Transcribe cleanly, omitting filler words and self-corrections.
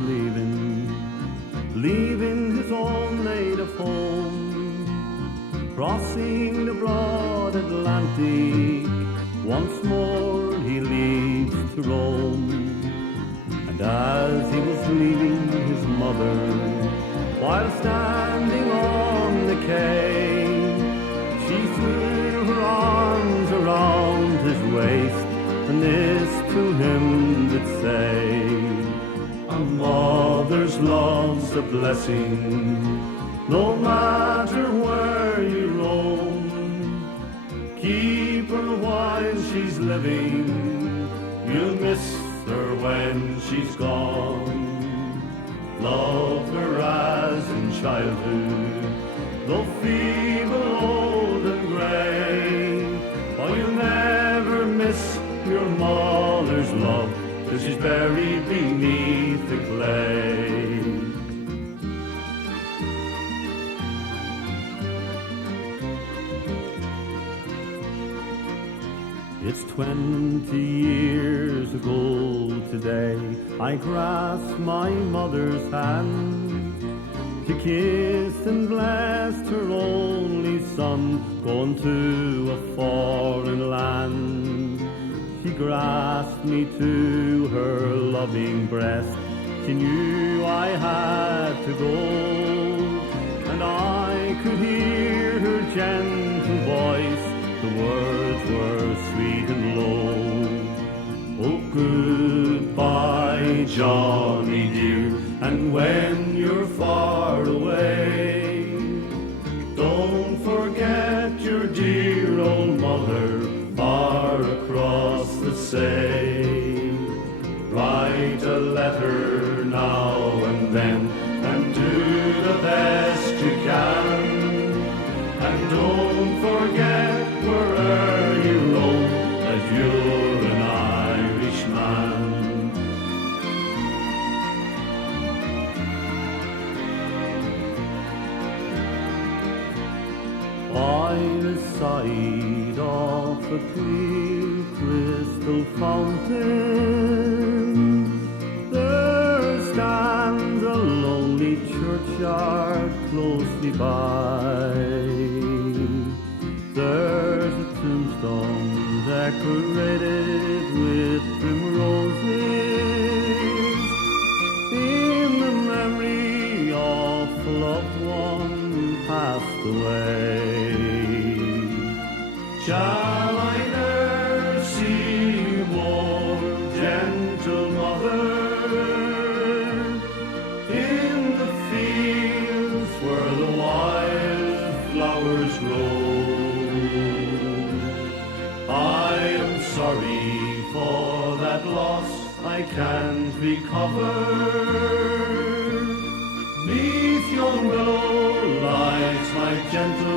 leaving his own native home, crossing the broad Atlantic, once more he leaves to roam. And as he was leaving his mother, while standing on the quay, she threw her arms around his waist, and this to him did say, a mother's love's a blessing, no matter where you roam. Keep her while she's living, you'll miss her when she's gone. Love her as in childhood, though feeble, old and grey, for you'll never miss your mother's love till she's buried beneath the clay. It's 20 years ago today I grasped my mother's hand to kiss and bless her only son going to a foreign land. She grasped me to her loving breast, she knew I had to go, and I could hear her gentle voice, the words were sweet and low. Oh, goodbye, Johnny dear, and when you're far away, don't forget your dear old mother far across the sea. Write a letter now and then, and do the best you can, and don't forget wherever you roam that you're an Irishman. By the side of a clear crystal fountain, there stands a lonely churchyard closely by. There's a tombstone decorated with primroses in the memory of a loved one passed away. Shall I ne'er see you more, gentle mother, in the fields where the wild flowers grow? I am sorry for that loss I can't recover. 'Neath yon willow lies my gentle